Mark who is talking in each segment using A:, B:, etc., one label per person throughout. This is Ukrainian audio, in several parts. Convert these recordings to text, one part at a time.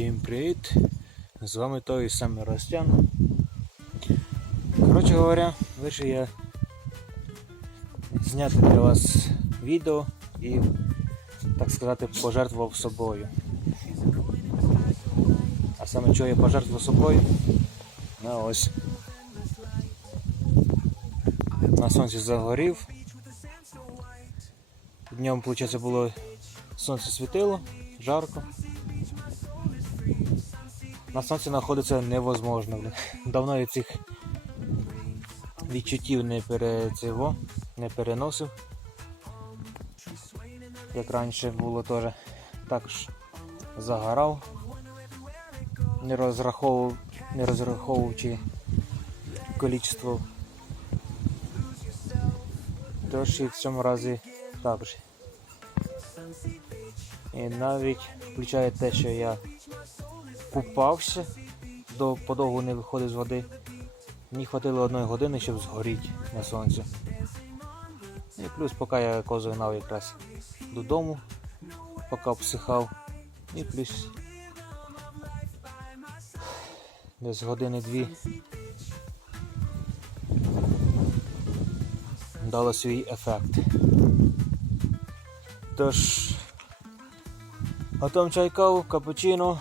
A: Всім привіт! З вами той самий Ростян. Коротше говоря, вирішив я зняти для вас відео і, так сказати, пожертвував собою. А саме чого я пожертвував собою? Ну ось. На сонці загорів. Днем, виходить, було сонце світило, жарко. На сонці знаходиться невозможно. Давно я цих відчуттів не, пере, цього, не переносив. Як раніше було теж також загорав, не розраховував, не розраховуючи кількість. Тож і в цьому разі також. І навіть включає те, що я купався, до подовгу не виходив з води. Мені хватило одної години, щоб згоріти на сонці. І плюс, поки я козу гнав якраз додому, поки обсихав. І плюс десь години-дві дало свій ефект. Тож, готом чай каву, капучино,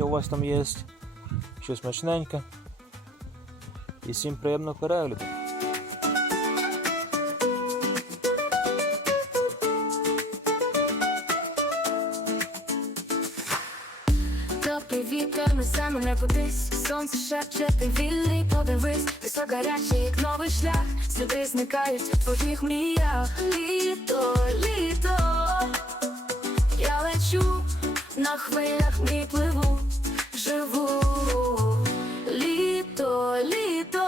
A: що у вас там є, що смачненьке. І всім приємного перегляду.
B: Теплий вітер несе мене кудись. Сонце шепче, ти вільний, подивись. Пісок гарячий, як новий шлях. Сліди зникають в твоїх мріях. Літо, літо. Я лечу на хвилях, мій пливу Живу. Літо, літо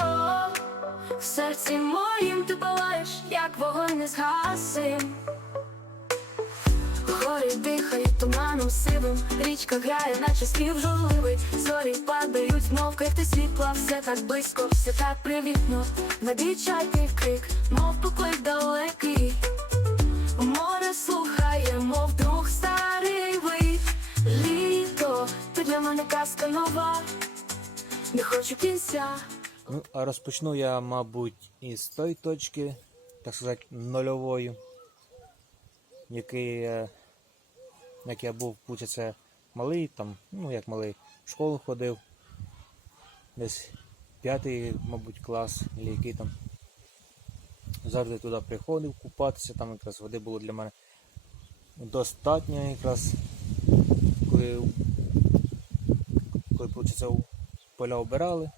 B: В серці моїм ти палаєш, як вогонь не згасим Гори дихають туманом сивим, річка грає, наче спів журливий Зорі падають, мов крихти світла, все так близько, все так привітно. Небі чайки крик, мов поклик далекий. Море слухає, мов для мене казка нова, не хочу кінця
A: Ну, а розпочну я, мабуть, із тої точки, так сказати, нульової, який, е, як я був, получиться, малий, там, ну як малий, в школу ходив, десь п'ятий, мабуть, клас, або який там. Завжди туди приходив купатися, там якраз води було для мене достатньо якраз, коли, коли получиться, поля обирали.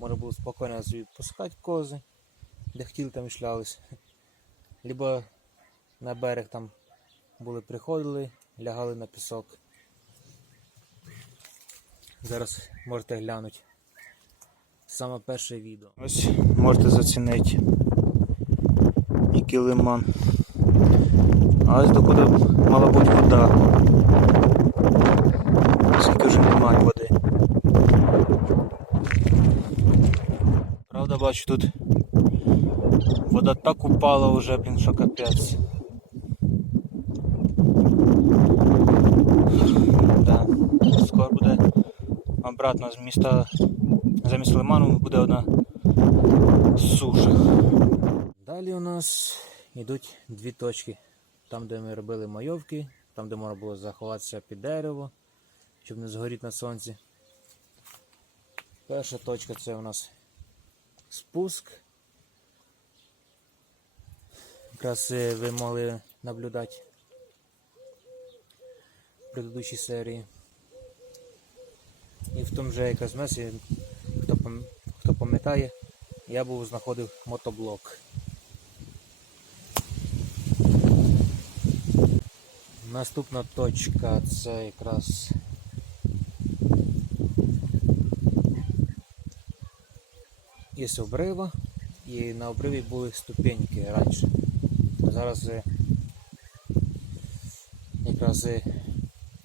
A: Можна було спокійно відпускати кози, де хотіли там і шлялись. Либо на берег там були приходили, лягали на пісок. Зараз можете глянути. Саме перше відео. Ось можете зацінити. Який лиман. А ось докуди мала бути вода. Скільки вже немає води. Правда, бачу тут вода так упала вже, блін, що капець. Да. Скоро буде обратно з міста замість лиману буде одна суша. Далі у нас йдуть дві точки. Там, де ми робили майовки, там, де можна було заховатися під дерево, щоб не згоріти на сонці. Перша точка це у нас спуск. Якраз е, ви могли наблюдати в предыдущій серії. І в тому же якраз месі, хто, хто пам'ятає, я був знаходив мотоблок. Наступна точка це якраз є обрива, і на обриві були ступеньки раніше. Зараз е, якраз е,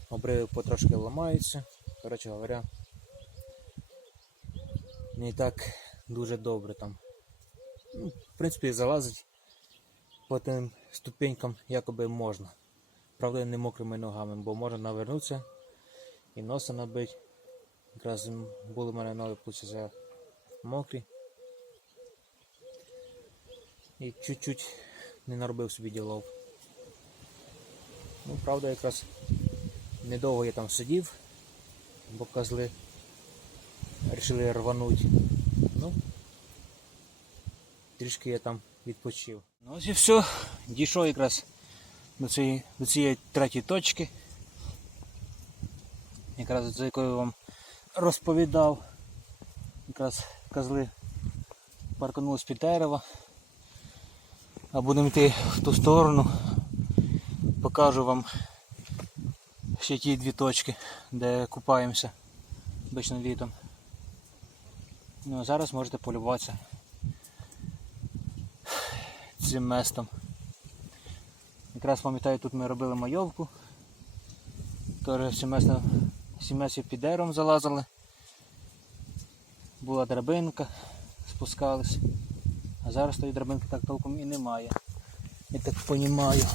A: обриви потрошки ламаються. Коротше говоря, не так дуже добре там. Ну, в принципі, залазить по тим ступенькам якоби можна. Правда, не мокрими ногами, бо можна навернутися і носа набити. Якраз були в мене ноги получиться мокрі. І чуть-чуть не наробив собі ділов. Ну, правда, якраз недовго я там сидів, бо козли вирішили рвануть. Ну, трішки я там відпочив. Ну ось і все. Дійшов якраз до цієї, до цієї третьої точки. Якраз за якою вам розповідав. Якраз козли парканулись під дерева. А будемо йти в ту сторону. Покажу вам ще ті дві точки, де купаємося обично літом. Ну а зараз можете полюбуватися цим местом. Якраз пам'ятаю, тут ми робили майовку. Теж месі під деревом залазили. Була драбинка, спускались. А зараз тої драбинки так толком і немає. Я так розумію.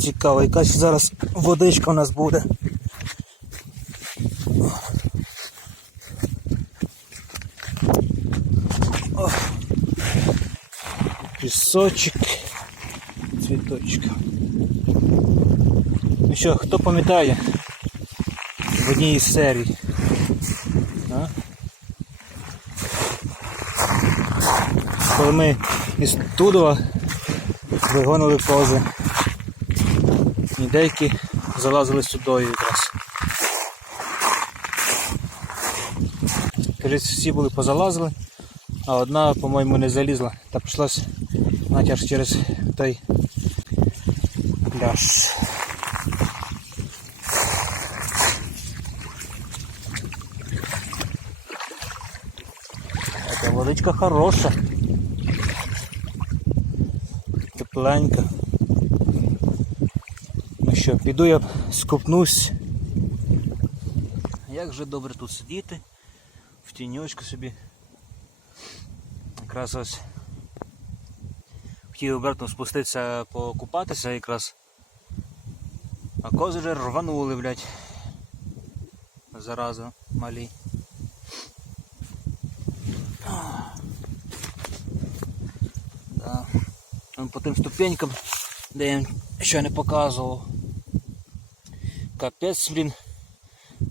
A: Цікаво, якась зараз водичка у нас буде. О. Пісочок, цвіточок. Ну що, хто пам'ятає в одній із серій? Коли ми із Тудова вигонили кози. І деякі залазили сюди якраз. Кажуть, всі були позалазили, а одна, по-моєму, не залізла та прийшлось натяж через той пляж. Водичка хороша. Тепленька. Ну що, піду я скупнусь. Як же добре тут сидіти, в тіньочку собі. Якраз ось хотів обратно спуститися покупатися якраз. А кози рванули, блядь. Зараза малі. Да. Вон по тим ступенькам, де я ще не показував. Капець, блін.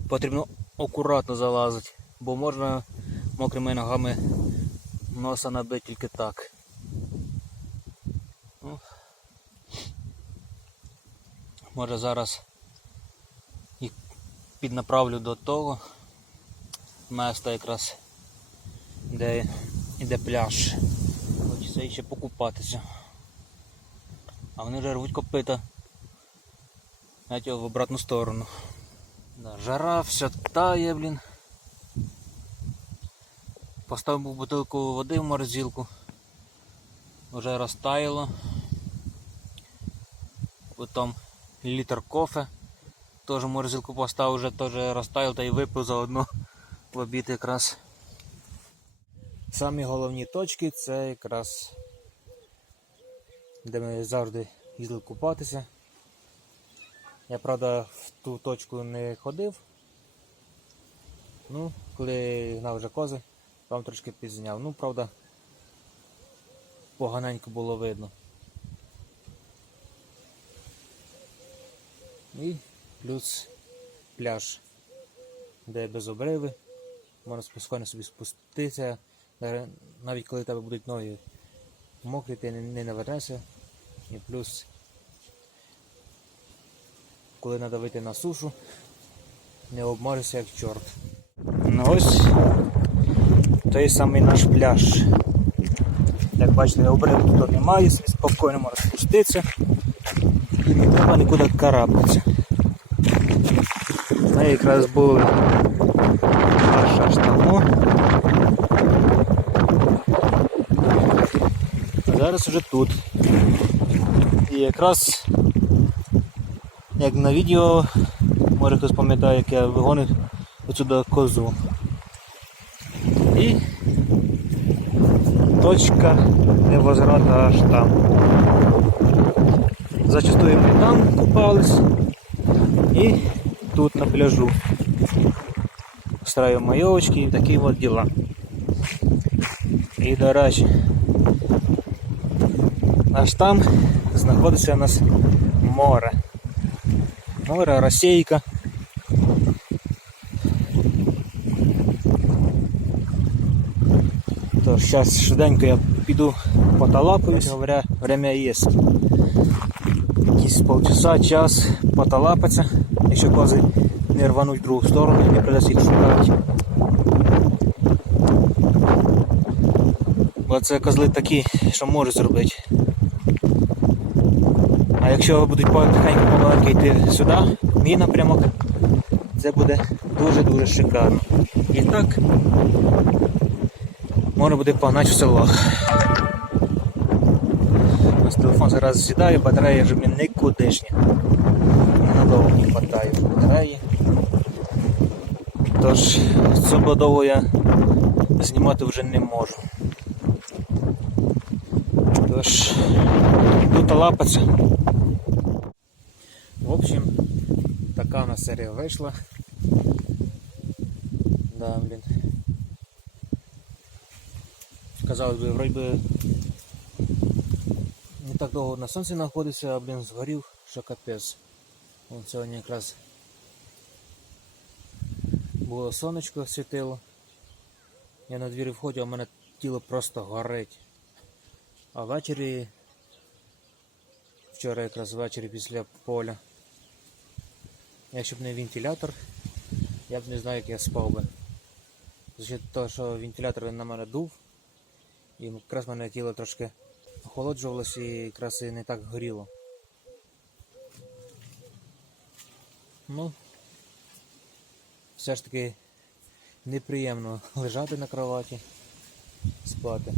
A: Потрібно акуратно залазити, бо можна мокрими ногами носа набити тільки так. Ну, Може зараз їх піднаправлю до того места якраз, де іде пляж. Хочеться ще покупатися. А вони вже рвуть копита. Навіть в обратну сторону. Да, жара, все тає, блін. Поставив бутилку води в морозилку. Вже розтаяло. Потім літр кофе. Теж морозилку поставив, вже теж розтаяв та й випив заодно в обід якраз. Самі головні точки це якраз де ми завжди їздили купатися. Я правда в ту точку не ходив. Ну, коли гнав вже кози, там трошки підзняв. Ну, правда, поганенько було видно. І плюс пляж, де без обриви, можна спокійно собі спуститися, навіть коли тебе будуть ноги мокрі, ти не навернешся. І плюс, коли треба вийти на сушу, не обморишся як чорт. Ну ось той самий наш пляж. Як бачите, обриву тут немає, спокійно можна спуститися і не треба нікуди карабкатися. Ми якраз були аж тому. Зараз вже тут. І якраз як на відео, може хтось пам'ятає, як я вигонив отсюди козу. І точка невозврата аж там. Зачастую ми там купались і тут на пляжу. Страю майовочки і такі от діла. І до речі, аж там знаходиться у нас море. Море, Російка. Тож зараз швиденько я піду поталапаюсь, говоря, время є. Якісь полчаса, час поталапаться, якщо кози не рвануть в другу сторону не придеться їх шукати. Бо це козли такі, що можуть зробити. А якщо будуть потихеньку помаленьку йти сюди, мій напрямок, це буде дуже-дуже шикарно. І так можна буде погнати в. У нас телефон зараз сідає, батарея вже мені нікудишня. Ненадовго мені хватає батареї. Тож свободово я знімати вже не можу. Тож, тут лапаться. Общем, така у нас серія вийшла. Да, блін. Казалось би, вроді би не так довго на сонці знаходився, а блін згорів, що капець. Вон сьогодні якраз було сонечко світило. Я на двір входив, а в мене тіло просто горить. А ввечері, вчора якраз ввечері після поля, якщо б не вентилятор, я б не знаю, як я спав би. За того, що вентилятор на мене дув, і якраз мене тіло трошки охолоджувалося і якраз і не так горіло. Ну, все ж таки неприємно лежати на кроваті, спати.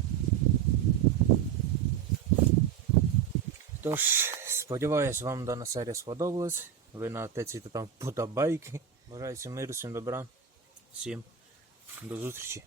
A: Тож, сподіваюсь, вам дана серія сподобалась. Ви на теці та там подобайки. Бажаю миру, всім добра. Всім до зустрічі.